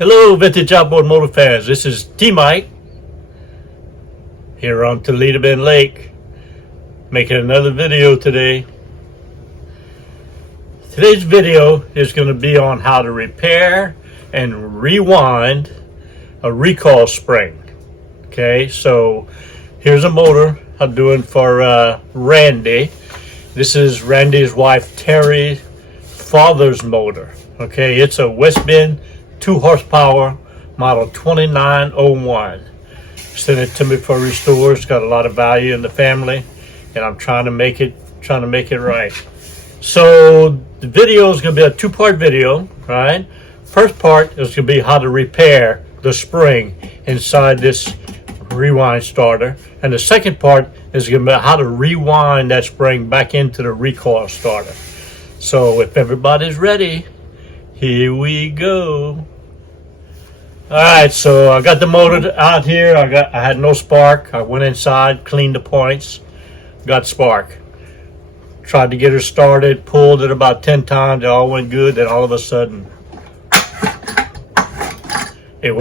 Hello, vintage outboard motor fans. This is T-Mike here on Toledo Bend Lake, making another video today. Today's video is going to be on how to repair and rewind a recoil spring. Okay, so here's a motor I'm doing for Randy. This is Randy's wife Terry's father's motor. Okay, it's a West Bend 2 horsepower model 2901. Sent it to me for restore. It's got a lot of value in the family, and I'm trying to make it right. So the video is going to be a 2-part video, right? First part is going to be how to repair the spring inside this rewind starter, and the second part is going to be how to rewind that spring back into the recoil starter. So if everybody's ready, here we go. All right, so I got the motor out here. I had no spark. I went inside, cleaned the points, got spark. Tried to get her started, pulled it about 10 times. It all went good. Then all of a sudden, it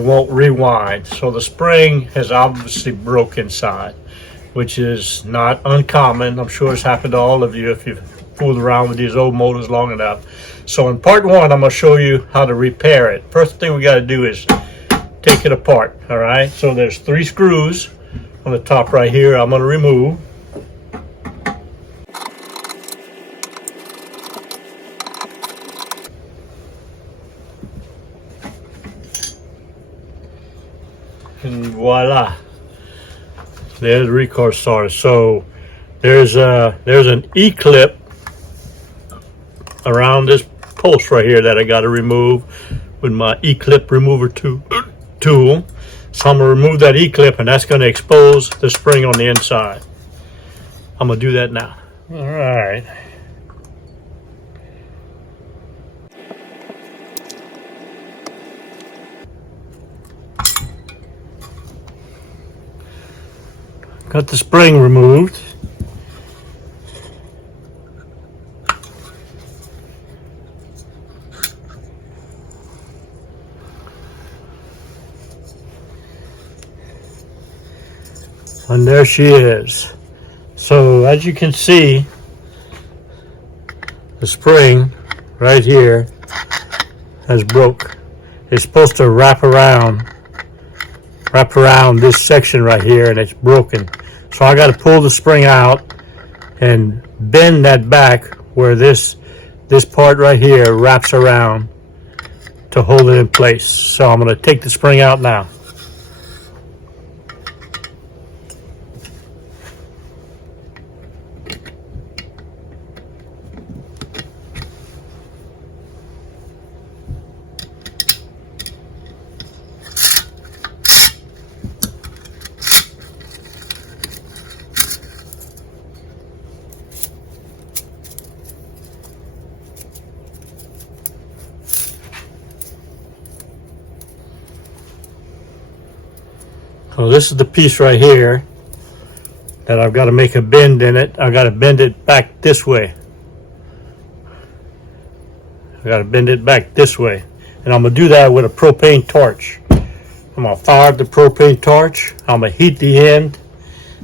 won't rewind. So the spring has obviously broke inside, which is not uncommon. I'm sure it's happened to all of you if you've fooled around with these old motors long enough. So in part 1, I'm going to show you how to repair it. First thing we got to do is take it apart. All right, so there's 3 screws on the top right here I'm going to remove. And voila, there's the recoil starter. So there's an E-clip around this post right here that I got to remove with my E-clip remover tool. So I'm going to remove that E-clip, and that's going to expose the spring on the inside. I'm going to do that now. All right. Got the spring removed. And there she is. So as you can see, the spring right here has broke. It's supposed to wrap around this section right here, and it's broken. So I got to pull the spring out and bend that back where this part right here wraps around to hold it in place. So I'm going to take the spring out now. So this is the piece right here that I've got to make a bend in it. I've got to bend it back this way. And I'm going to do that with a propane torch. I'm going to fire up the propane torch. I'm going to heat the end.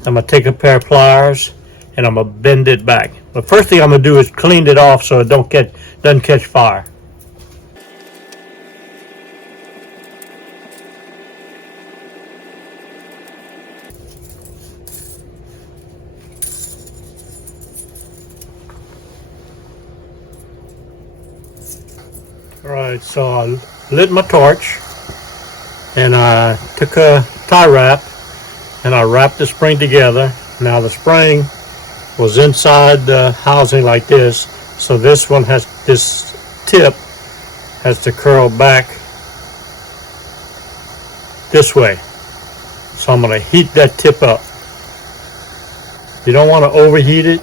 I'm going to take a pair of pliers, and I'm going to bend it back. The first thing I'm going to do is clean it off so it doesn't catch fire. Alright, so I lit my torch, and I took a tie wrap and I wrapped the spring together. Now the spring was inside the housing like this, so this tip has to curl back this way. So I'm going to heat that tip up. You don't want to overheat it.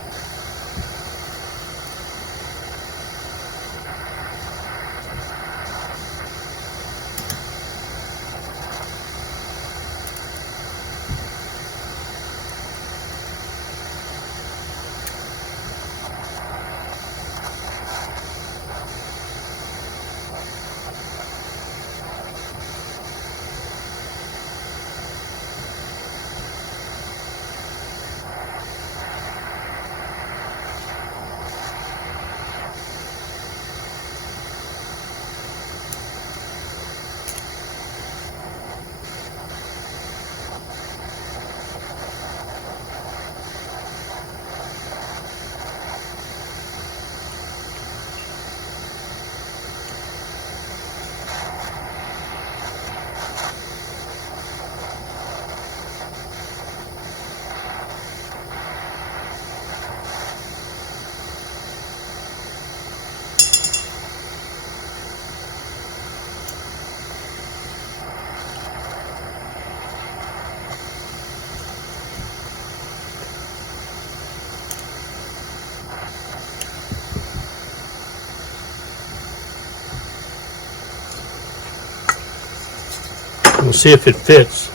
We'll see if it fits.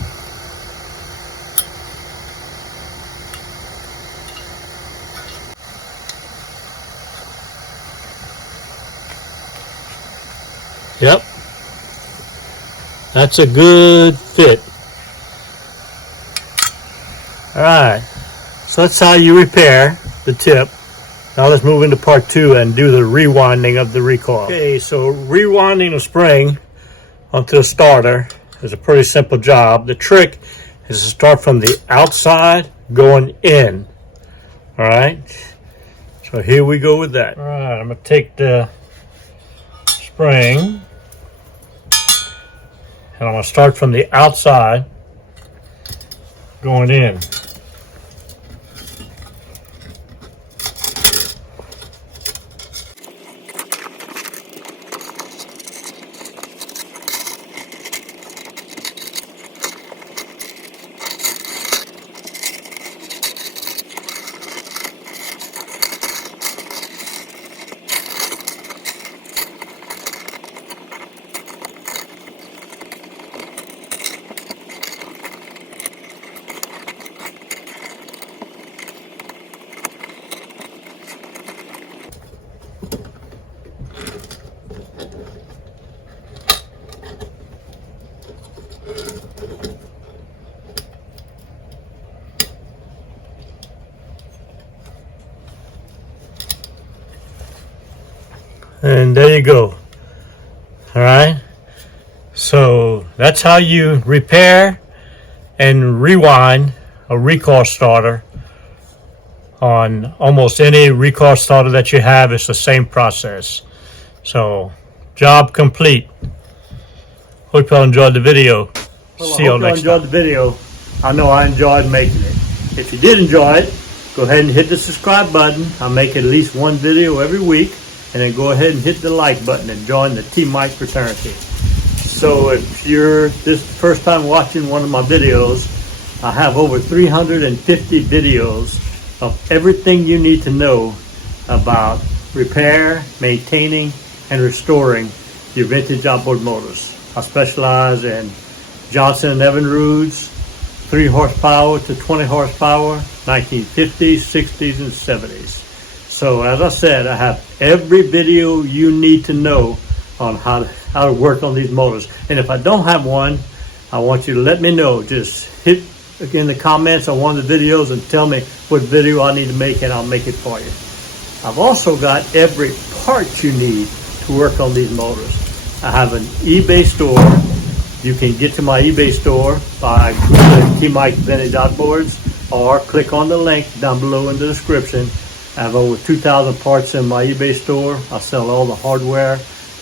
Yep, that's a good fit. All right, so that's how you repair the tip. Now let's move into part 2 and do the rewinding of the recoil. Okay, so rewinding a spring onto a starter is a pretty simple job. The trick is to start from the outside going in. All right, so here we go with that. All right, I'm gonna take the spring and I'm going to start from the outside going in. And there you go. All right, so that's how you repair and rewind a recoil starter on almost any recoil starter that you have. It's the same process. So job complete. Hope y'all enjoyed the video. See y'all next time. Enjoyed the video. I know I enjoyed making it. If you did enjoy it, go ahead and hit the subscribe button. I make at least one video every week. And then go ahead and hit the like button and join the T-Mike fraternity. So if you're this first time watching one of my videos, I have over 350 videos of everything you need to know about repair, maintaining, and restoring your vintage outboard motors. I specialize in Johnson & Evinrude's 3 horsepower to 20 horsepower, 1950s, 60s, and 70s. So as I said, I have every video you need to know on how to work on these motors. And if I don't have one, I want you to let me know. Just hit in the comments on one of the videos and tell me what video I need to make and I'll make it for you. I've also got every part you need to work on these motors. I have an eBay store. You can get to my eBay store by Googling T-Mike Vintage Outboards or click on the link down below in the description. I have over 2,000 parts in my eBay store. I sell all the hardware.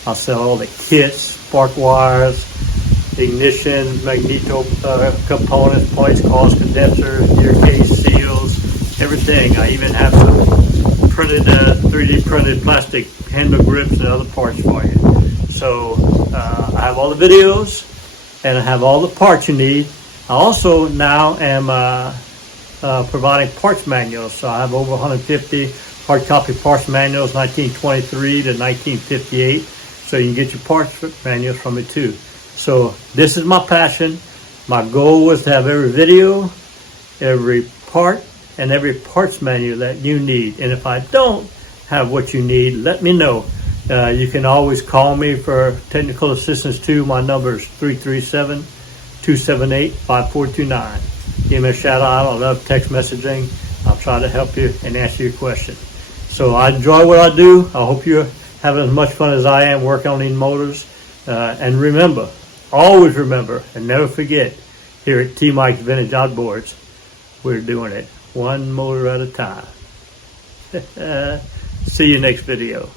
I sell all the kits, spark wires, ignition, magneto components, points, coils, condensers, gear case, seals, everything. I even have some printed, 3D printed plastic handle grips and other parts for you. So I have all the videos and I have all the parts you need. I also now am providing parts manuals. So I have over 150 hard copy parts manuals, 1923 to 1958. So you can get your parts manuals from me too. So this is my passion. My goal was to have every video, every part, and every parts manual that you need. And if I don't have what you need, let me know. You can always call me for technical assistance too. My number is 337-278-5429. Give me a shout out. I love text messaging. I'll try to help you and answer your question. So I enjoy what I do. I hope you're having as much fun as I am working on these motors. And remember, always remember and never forget, here at T-Mike's Vintage Outboards, we're doing it one motor at a time. See you next video.